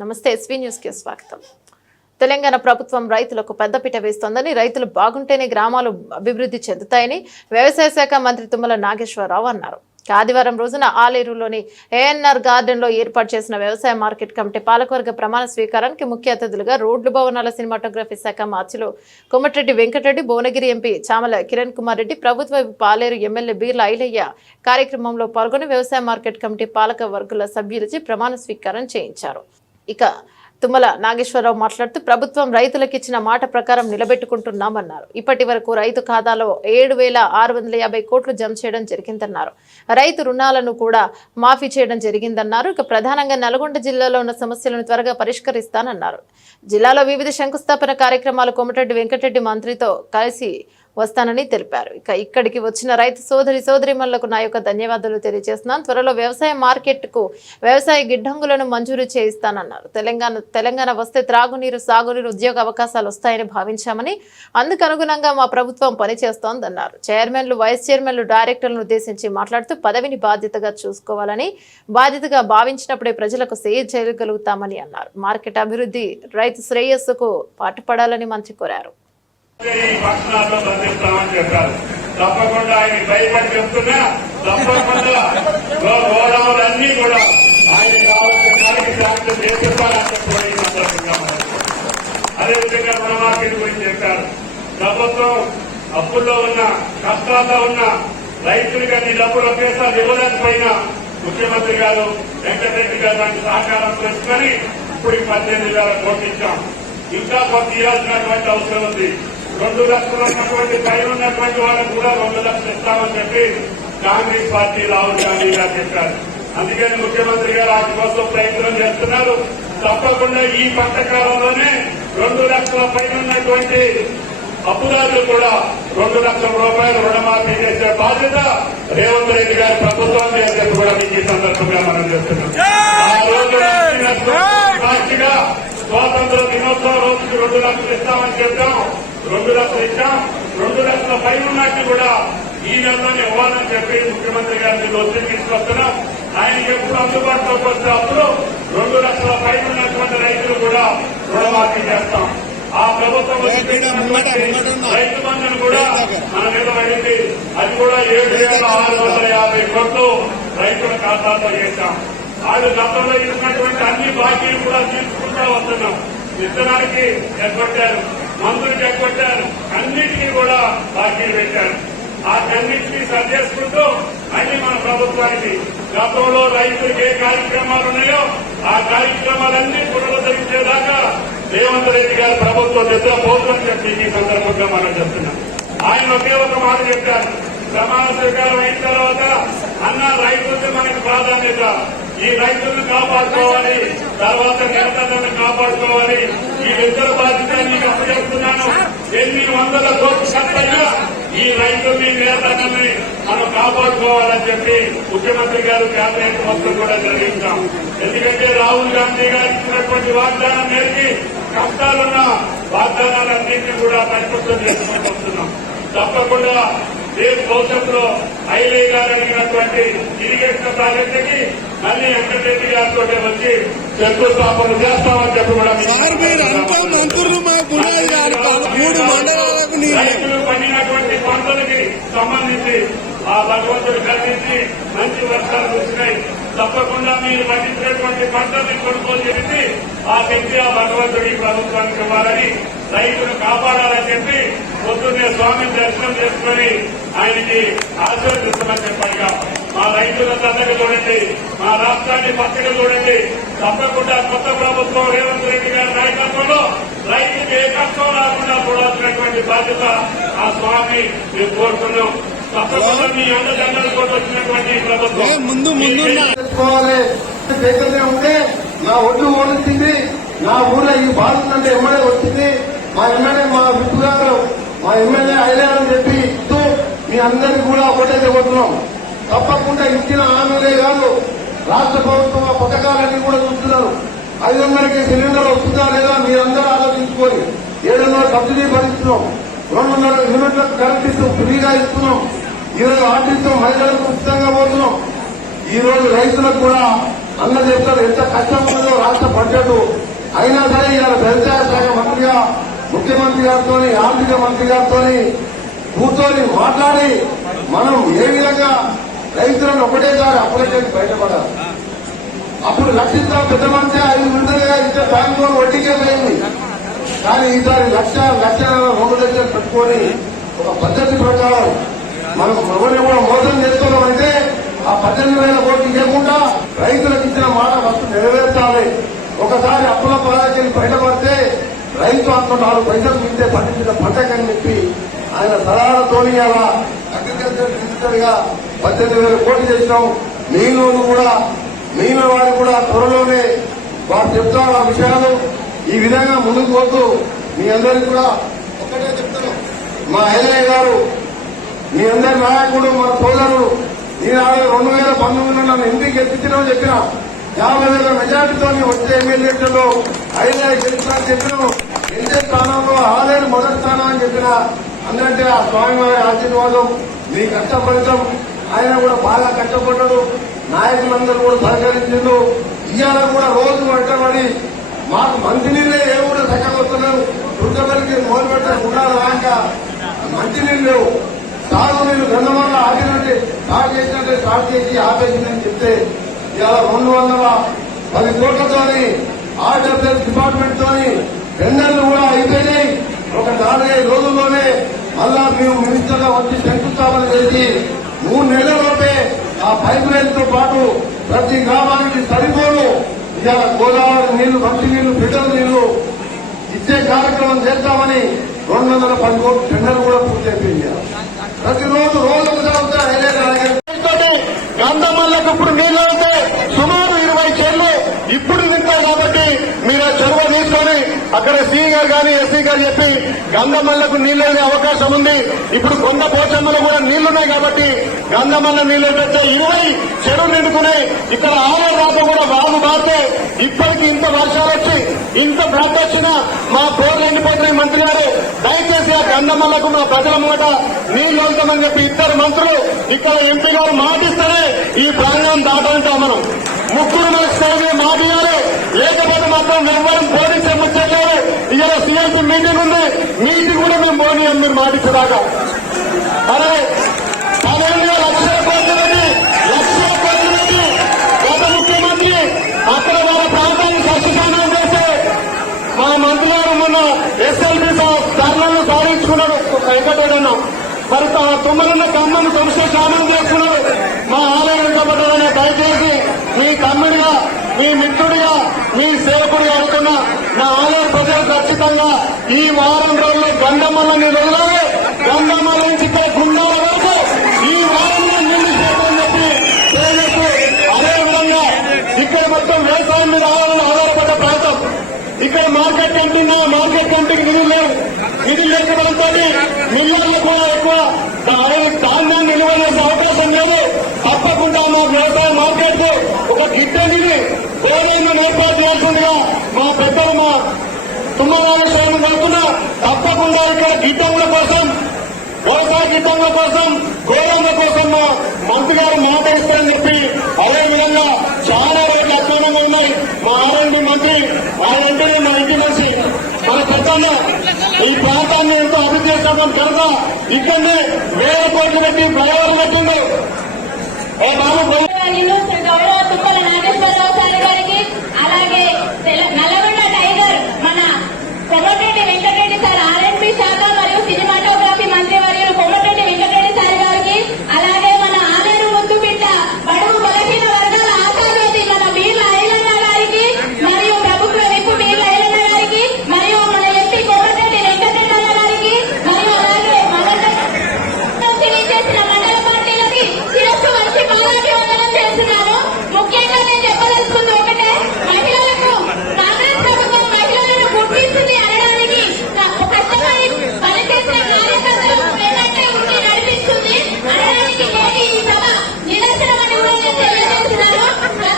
నమస్తే SV news కి స్వాగతం. తెలంగాణ ప్రభుత్వం రైతులకు పెద్దపీట వేస్తోందని, రైతులు బాగుంటేనే గ్రామాలు అభివృద్ధి చెందుతాయని వ్యవసాయ శాఖ మంత్రి తుమ్మల నాగేశ్వరరావు అన్నారు. ఆదివారం రోజున ఆలేరులోని ఏఎన్ఆర్ గార్డెన్ లో ఏర్పాటు చేసిన వ్యవసాయ మార్కెట్ కమిటీ పాలకవర్గ ప్రమాణ స్వీకారానికి ముఖ్య అతిథులుగా రోడ్లు భవనాల సినిమాటోగ్రఫీ శాఖ మార్చిలు కొమటిరెడ్డి వెంకటరెడ్డి, భువనగిరి ఎంపీ చామల కిరణ్ కుమార్ రెడ్డి, ప్రభుత్వ పాలేరు ఎమ్మెల్యే బీర్ల ఐలయ్య కార్యక్రమంలో పాల్గొని వ్యవసాయ మార్కెట్ కమిటీ పాలక వర్గుల సభ్యులచే ప్రమాణ స్వీకారం చేయించారు. ఇక తుమ్మల నాగేశ్వరరావు మాట్లాడుతూ ప్రభుత్వం రైతులకు ఇచ్చిన మాట ప్రకారం నిలబెట్టుకుంటున్నామన్నారు. ఇప్పటి వరకు రైతు ఖాతాలో 7,650 కోట్లు జమ చేయడం జరిగిందన్నారు. రైతు రుణాలను కూడా మాఫీ చేయడం జరిగిందన్నారు. ఇక ప్రధానంగా నల్గొండ జిల్లాలో ఉన్న సమస్యలను త్వరగా పరిష్కరిస్తానన్నారు. జిల్లాలో వివిధ శంకుస్థాపన కార్యక్రమాలు కోమటిరెడ్డి వెంకటరెడ్డి మంత్రితో కలిసి వస్తానని తెలిపారు. ఇక ఇక్కడికి వచ్చిన రైతు సోదరిమణులకు నా యొక్క ధన్యవాదాలు తెలియజేస్తున్నాను. త్వరలో వ్యవసాయ మార్కెట్ కు వ్యవసాయ గిడ్డంగులను మంజూరు చేయిస్తానన్నారు. తెలంగాణ వస్తే త్రాగునీరు, సాగునీరు, ఉద్యోగ అవకాశాలు వస్తాయని భావించామని, అందుకు అనుగుణంగా మా ప్రభుత్వం పనిచేస్తోందన్నారు. చైర్మన్లు, వైస్ చైర్మన్లు, డైరెక్టర్లను ఉద్దేశించి మాట్లాడుతూ పదవిని బాధ్యతగా చూసుకోవాలని, బాధ్యతగా భావించినప్పుడే ప్రజలకు సేవ చేయగలుగుతామని అన్నారు. మార్కెట్ అభివృద్ధి, రైతు శ్రేయస్సుకు పాటుపడాలని మంత్రి కోరారు. తప్పకుండా ఆయన భయపడి చెప్తున్నా, తప్పకుండా గోదాములన్నీ కూడా ఆయన అదేవిధంగా మన మార్కెట్ గురించి చెప్పారు. ప్రభుత్వం అప్పుల్లో ఉన్న, కష్టాల్లో ఉన్న రైతులకు అన్ని డబ్బులు ఒకేసారి ఇవ్వలేకపోయినా ముఖ్యమంత్రి గారు, వెంకటరెడ్డి గారు లాంటి సహకారం చేసుకుని ఇప్పుడు 18,000 కోట్లు ఇచ్చాం. ఇంకా కొంత ఇవ్వాల్సినటువంటి అవసరం ఉంది. 2 లక్షలు ఉన్నటువంటి పైన ఉన్నటువంటి వాళ్ళకు కూడా 2 లక్షలు ఇస్తామని చెప్పి కాంగ్రెస్ పార్టీ రాహుల్ గాంధీ గారు చెప్పారు. అందుకని ముఖ్యమంత్రి గారు వాటి కోసం ప్రయత్నం చేస్తున్నారు. తప్పకుండా ఈ పంట కాలంలోనే 2 లక్షల పైన ఉన్నటువంటి అప్పుదారులు కూడా 2 లక్షల రూపాయలు రుణమాఫీ చేసే బాధ్యత రేవంత్ రెడ్డి గారి ప్రభుత్వం చేసే కూడా మీకు ఈ సందర్భంగా మనం చేస్తున్నాం. ఆ రోజు సాక్షిగా స్వాతంత్ర దినోత్సవం రోజుకి 2 లక్షలు ఇస్తామని చెప్పాం. 2 లక్షలు ఇచ్చాం. 2 లక్షల పైన ఉన్నట్టు కూడా ఈ నెలలోనే ఇవ్వాలని చెప్పి ముఖ్యమంత్రి గారిని ఒత్తిడి తీసుకొస్తున్నాం. ఆయనకి ఎప్పుడు అందుబాటులోకి వస్తే అప్పుడు 2 లక్షల పైన ఉన్నటువంటి రైతులు కూడా రుణమాఫీ చేస్తాం. ఆ ప్రభుత్వం రైతు బంధును కూడా మన మీద పడింది. అది కూడా 7,650 కోట్లు రైతుల ఖాతాలో చేశాం. వాళ్ళు గతంలో ఇచ్చినటువంటి అన్ని బాకీలు కూడా తీసుకుంటూ వస్తున్నాం. విత్తనానికి ఎగ్గొట్టారు, మందులకు ఎగ్గొట్టారు, అన్నిటికీ కూడా బాకీలు పెట్టారు. ఆ అన్నింటినీ సరి చేసుకుంటూ అన్ని మన ప్రభుత్వానికి గతంలో రైతులకు ఏ కార్యక్రమాలు ఉన్నాయో ఆ కార్యక్రమాలన్నీ పునరుద్ధరించేదాకా రేవంత్ రెడ్డి గారి ప్రభుత్వం నిద్రపోతుందని చెప్పి ఈ సందర్భంగా మనం చెప్తున్నాం. ఆయన ఒకే ఒక మాట చెప్పారు. ప్రమాణ స్వీకారం అయిన తర్వాత అన్న రైతులకి మనకి ప్రాధాన్యత, ఈ రైతులను కాపాడుకోవాలి, తర్వాత నేతలను కాపాడుకోవాలి. ఈ ఇద్దరు బాధ్యత నీకు అప్పచెప్తున్నాను. 800 కోట్లు ఖర్చయినా ఈ రైతుల్ని, నేతలని మనం కాపాడుకోవాలని చెప్పి ముఖ్యమంత్రి గారు కేబినెట్ మొత్తం కూడా నిర్వహించాం. ఎందుకంటే రాహుల్ గాంధీ గారు ఇచ్చినటువంటి వాగ్దానం మేరకు కష్టాలున్న వాగ్దానాలన్నింటినీ కూడా పరిపూర్తం చేసుకుంటూ వస్తున్నాం. తప్పకుండా రేపు భవిష్యత్తులో ఐలయ్య గారు అడిగినటువంటి ఇరిగేషన్ ప్రాజెక్టుకి మళ్ళీ వెంకటరెడ్డి గారితో వచ్చి శంకుస్థాపన చేస్తామని చెప్పి కూడా రైతులు పండినటువంటి పంటలకి సంబంధించి ఆ భగవంతుడు కల్పించి మంచి వర్షాలు వచ్చినాయి. తప్పకుండా మీరు పండించినటువంటి పంటల్ని కొనుగోలు చేసి ఆ శక్తి ఆ భగవంతుడు ఈ ప్రభుత్వానికి ఇవ్వాలని, రైతులు కాపాడాలని చెప్పి పొద్దున్నే స్వామిని దర్శనం చేసుకుని ఆయనకి ఆశీర్వదిస్తామని చెప్పాలిగా. మా రైతుల సందర్భంగా చూడండి, మా రాష్ట్రాన్ని పచ్చగా చూడండి. తప్పకుండా కొత్త ప్రభుత్వం రేవంత్ రెడ్డి గారి నాయకత్వంలో రైతుకి ఏ కష్టం రాకుండా చూడాల్సినటువంటి బాధ్యత ఆ స్వామి మేము కోరుతున్నాం. తప్పకుండా మీ అండదండలు కూడా వచ్చినటువంటి ప్రభుత్వం ముందు ఉంటే నా ఒడ్డు ఓడుతుంది, నా ఊర్లో ఈ బాధ ఎమ్మెల్యే వచ్చింది, మా ఎమ్మెల్యే మా విప్పు గారు, మా ఎమ్మెల్యే అయిలేదని చెప్పి ఇస్తూ మీ అందరికీ కూడా ఒకటే చెబుతున్నాం. తప్పకుండా ఇచ్చిన హామీలే కాదు, రాష్ట్ర ప్రభుత్వం ఆ పథకాలన్నీ కూడా చూస్తున్నారు. 500కి సిలిండర్ వస్తుందా లేదా మీరందరూ ఆలోచించుకొని 700 సబ్సిడీ భరిస్తున్నాం. 200 యూనిట్లకు కరెంట్ ఇస్తూ ఫ్రీగా ఇస్తున్నాం. ఈరోజు ఆర్టీసీ మహిళలకు ఉచితంగా పోతున్నాం. ఈ రోజు రైతులకు కూడా అన్న చెప్తారు ఎంత కష్టం ఉన్నదో రాష్ట్ర బడ్జెట్. అయినా సరే ఇవాళ వ్యవసాయ శాఖ మంత్రిగా ముఖ్యమంత్రి గారితో ఆర్థిక మంత్రి గారితో కూర్చొని మాట్లాడి మనం ఏ విధంగా రైతులను ఒకటేసారి అప్పులకి బయటపడాలి. అప్పుడు లక్షించిన పెద్ద మంచి 5 విడతలుగా ఇచ్చే బ్యాంకు వడ్డీకే పోయింది. కానీ ఈసారి లక్ష 2 లక్షలు పెట్టుకొని ఒక పద్ధతి ప్రకారం మనం ఎవరిని కూడా మోసం చేసుకోవాలంటే ఆ 18,000 కోట్లు ఇవ్వకుండా రైతులకు ఇచ్చిన మాట ఫస్ట్ నెరవేర్చాలి. ఒకసారి అప్పుల పరాజీలు బయటపడితే రైతు అంత 4 పైసలు మింటే పండించిన పంటకని చెప్పి ఆయన సలహాలతోని అలా అగ్రికల్చర్ మినిస్టర్ గా 18,000 కోట్లు చేసినాం. మీలోను కూడా మీలో వారు కూడా త్వరలోనే వారు చెప్తారు ఆ విషయాలు. ఈ విధంగా ముందుకు పోతూ మీ అందరికీ కూడా ఒకటే చెప్తాను, మా ఐలయ్య గారు మీ అందరి నాయకుడు, మన సోదరుడు. ఈనాడు 2019 నన్ను ఎందుకు గెలిపించినామని చెప్పిన 50,000 మెజార్టీతో వచ్చే ఎమ్మెల్యేలో ఐలయ్య గెలిచినా చెప్పినాం. గెలిచే స్థానంలో ఆలేరు మొదటి స్థానం అని చెప్పిన. అందుకంటే ఆ స్వామివారి ఆశీర్వాదం మీ కష్టపడటం. ఆయన కూడా బాగా కష్టపడ్డాడు. నాయకులందరూ కూడా సహకరించిండు. ఇవాళ కూడా రోజు వెంటబడి మాకు మంచినీళ్ళే ఏ కూడా చక్కగా వస్తున్నారు. దుర్గపల్లికి మొదలు పెట్టే గుడాలు రాక మంచినీళ్ళు లేవు. తాగు నీళ్లు గంధమల్ల ఆగినట్టే స్టార్ట్ చేసినట్టే స్టార్ట్ చేసి ఆపేసిందని చెప్తే ఇవాళ 210 కోట్లతోని ఆర్డబ్ల్యూఎస్ డిపార్ట్మెంట్ తోని టెండర్లు కూడా అయిపోయినాయి. ఒక 4-5 రోజుల్లోనే మళ్ళా మేము మినిస్టర్ గా వచ్చి శంకుస్థాపన చేసి 3 నెలలలోపే ఆ పైప్ లైన్ తో పాటు ప్రతి గ్రామానికి సరిపోను ఇవాళ గోదావరి నీళ్లు, మంచి నీళ్లు, ఫిల్టర్ నీళ్లు ఇచ్చే కార్యక్రమం చేస్తామని 210 కోట్ల టెండర్ కూడా పూర్తి అయిపోయింది. ప్రతిరోజు రోజుకు గంధమల్లకు ఇప్పుడు నీళ్లు అయితే సుమారు 20 చెర్లు ఇప్పుడు నింపారు. కాబట్టి మీరు ఆ చెరువు తీసుకొని అక్కడ సీ గారు కానీ ఎస్సీ గారు చెప్పి గంధమల్లకు నీళ్లు అనే అవకాశం ఉంది. ఇప్పుడు కొండ పోచమ్మలో కూడా నీళ్లున్నాయి కాబట్టి గంధమల్ల నీళ్లు పెడితే 20 చెరువులు నిండుకున్నాయి. ఇక్కడ ఆలయ రాత కూడా వాగు మారితే ఇప్పటికి ఇంత వర్షాలు వచ్చి ఇంత బ్రాండ్ వచ్చినా మా పోర్లు ఎండిపోతున్నాయి. మంత్రి గారు దయచేసి ఆ గంధమల్లకు మా ప్రజల మూట నీళ్లు వెళ్తామని చెప్పి 2 మంత్రులు ఇక్కడ ఎంపీ గారు మాటిస్తేనే ఈ ప్రాంగణం దాటాలంటా మనం ముగ్గురు మనకు సరిగ్గా మాట్లాడారు. లేకపోతే మాత్రం నిర్వహణ పోలీసే ముచ్చట్లేదు. ఇవాళ సీఎంసీ మీటింగ్ ఉంది. మీటింగ్ కూడా మేము పోనీయం మీరు మాటించదాకా. అరే 12 లక్షల కోట్ల రెడ్డి గత ముఖ్యమంత్రి అక్కడ వాళ్ళ ప్రాంతాన్ని సస్యశానం చేస్తే మా మంత్రి గారు మొన్న ఎస్ఎల్బీ ధర్నాలను సాధించుకున్నాడు. ఎక్కడన్నా మరి తుమ్మలున్న కమ్మను సంస్థ శానం చేసుకున్నాడు. మా ఆలయం కబడ్డారనే దయచేసి మీ తమ్ముడిగా, మీ మిత్రుడిగా, మీ సేవకుడిగా అనుకున్న నా ఆలయ ప్రజలు ఖచ్చితంగా ఈ వారం రోజుల్లో గంధమల్లని వదలాలి. గంధమల్ల నుంచి ఇక్కడ గుండాల వరకు ఈ వారంలో నీళ్లు చేయాలని చెప్పి ప్రేరేపు. అదేవిధంగా ఇక్కడ మొత్తం వ్యవసాయం మీద ఆధారపడ్డ ప్రాంతం. ఇక్కడ మార్కెట్ కంటున్నా మార్కెట్ కంటికి నిధులు లేవు. నిధులు లేకపోవడంతో మిల్లర్లు కూడా ఎక్కువ ధాన్యాన్ని నిల్వ చేసే అవకాశం లేదు. తప్పకుండా మా వ్యవసాయ మార్కెట్ ఒక గిడ్డంగిని గోడైన ఏర్పాటు చేయాల్సిందిగా మా పెద్దలు మా తుమ్మనాగేశ్వరం కలుపుతున్నా. తప్పకుండా ఇక్కడ గిడ్డంగుల కోసం, వ్యవసాయ గిడ్డంగుల కోసం, గోడౌన్ల కోసం మా మంత్రి గారు మాట ఇస్తారని చెప్పి అదేవిధంగా చాలా రేట్లు అధ్వానంగా ఉన్నాయి. మా ఆర్ఎండ్బి మంత్రి ఆ వెంటనే మా ఇంటి మనిషి మన పెద్దన్న ఈ ప్రాంతాన్ని ఎంతో అభివృద్ధి చేస్తామని కనుక ఇక్కడనే 1000 కోట్లు పెట్టి ప్రయోజనం పెట్టింది. ఏ బాబు